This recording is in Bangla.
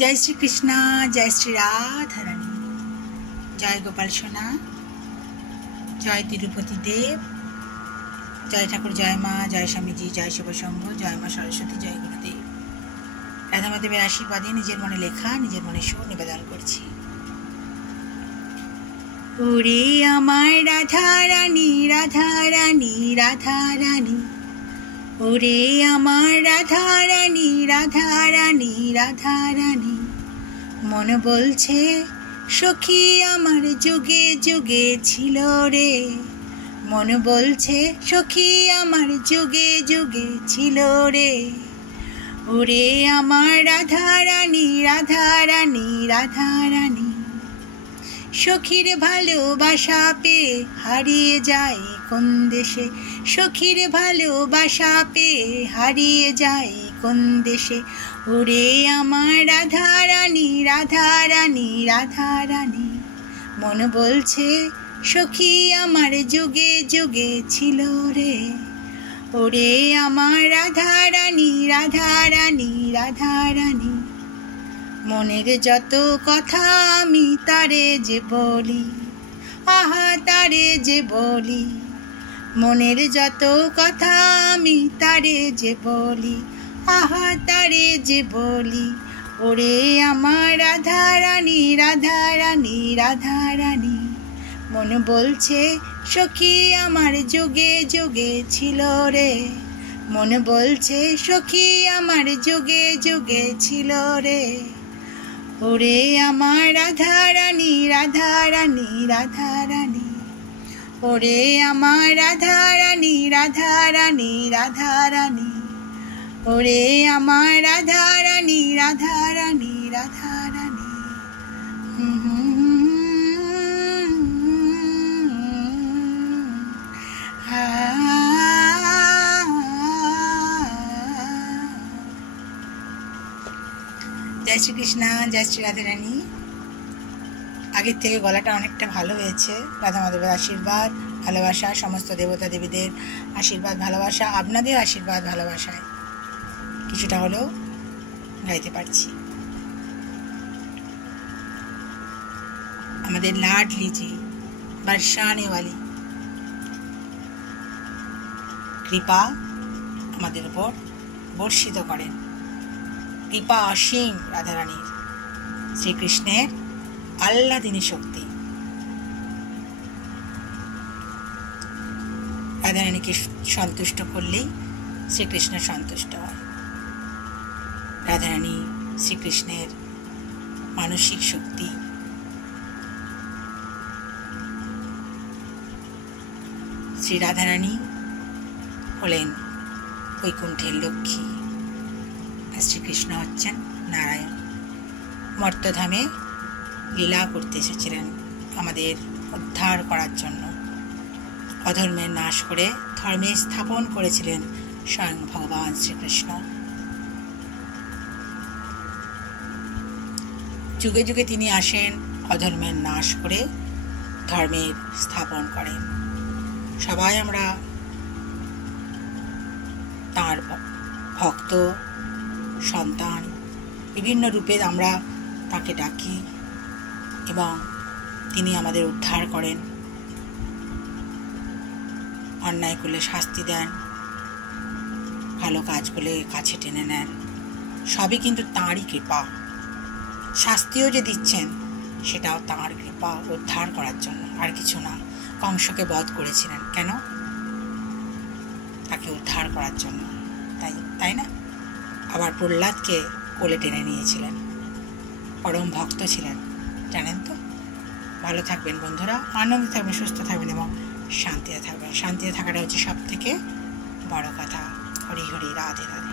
जय श्री कृष्णा, जय श्री राधा रानी, जय गोपाल सोना, जय तिरुपति देव, जय ठाकुर, जय माँ, जय स्वामी जी, जय शुभ संघ, जय माँ सरस्वती, जय गुरुदेव। राधा माधवेर आशीर्वादे निजेर मने लेखा निजेर मने सुर निवेदन करछि। ओरे आमार राधा रानी, राधा रानी, राधा रानी, ओरे आमार राधा रानी, राधा रानी, राधा रानी, मन बोलछे सखी आमार जुगे जुगे छिलो रे, मन बोलछे सखी आमार जुगे जुगे छिलो रे। ओरे आमार राधा रानी, राधा रानी, राधा रानी, सखीर भालोबासा पेये हारिये जाई कोन देशे, सखीर भालोबासा पेये हारिये जाई कोन देशे। ओरे आमार राधा रानी, राधा रानी, राधा रानी, मन बोलछे सखी आमार जुगे जुगे छिलो रे। ओरे आमार राधा रानी, राधा रानी, राधा रानी, মনের যত কথা আমি তারে যে বলি, আহা তারে যে বলি, মনের যত কথা আমি তারে যে বলি, আহা তারে যে বলি। ওরে আমার রাধা রানী, রাধা রানী, রাধা রানী, মন বলছে সখী আমার যুগে যুগে ছিল রে, মন বলছে সখী আমার যুগে যুগে ছিল রে। ওরে আমার রাধা রানী, রাধা রানী, রাধা রানী, ওরে আমার রাধা রানী, রাধা রানী, রাধা রানী, ওরে আমার রাধা রানী, রাধা রানী, রাধা রানী। जय श्री कृष्णा, जय श्री राधा रानी। आगे থেকে গলাটা অনেকটা ভালো হয়েছে। রাধা মাধবের আশীর্বাদ ভালোবাসা, সমস্ত দেবতা দেবীদের আশীর্বাদ ভালোবাসা, আপনাদের আশীর্বাদ ভালোবাসায় কিছুটা হলেও গাইতে পারছি। আমাদের লাডলি জি বর্ষানে वाली কৃপা আমাদের উপর বর্ষিত করেন। কৃপা অসীম রাধারানীর, শ্রীকৃষ্ণের আহ্লাদিনী শক্তি। রাধারানীকে সন্তুষ্ট করলেই শ্রীকৃষ্ণ সন্তুষ্ট হয়। রাধারানী শ্রীকৃষ্ণের মানসিক শক্তি। শ্রী রাধারানী হলেন বৈকুণ্ঠের লক্ষ্মী, শ্রীকৃষ্ণ হচ্ছেন নারায়ণ। মর্তধামে লীলা করতে এসেছিলেন আমাদের উদ্ধার করার জন্য। অধর্মের নাশ করে ধর্মে স্থাপন করেছিলেন স্বয়ং ভগবান শ্রীকৃষ্ণ। যুগে যুগে তিনি আসেন, অধর্মের নাশ করে ধর্মের স্থাপন করেন। সবাই আমরা তাঁর ভক্ত সন্তান, বিভিন্ন রূপে আমরা তাকে ডাকি এবং তিনি আমাদের উদ্ধার করেন। অন্যায় করলে শাস্তি দেন, ভালো কাজ করলে কাছে টেনে নেন। সবই কিন্তু তাঁরই কৃপা। শাস্তিও যে দিচ্ছেন সেটাও তাঁর কৃপা, উদ্ধার করার জন্য, আর কিছু না। কংসকে বধ করেছিলেন কেন? তাকে উদ্ধার করার জন্য, তাই না? আবার প্রহ্লাদকে কোলে টেনে নিয়েছিলেন, পরম ভক্ত ছিলেন, জানেন তো। ভালো থাকবেন বন্ধুরা, আনন্দে থাকবেন, সুস্থ থাকবেন এবং শান্তিতে থাকবেন। শান্তিতে থাকাটা হচ্ছে সব থেকে বড় কথা। হরি হরি, রাধে রাধে।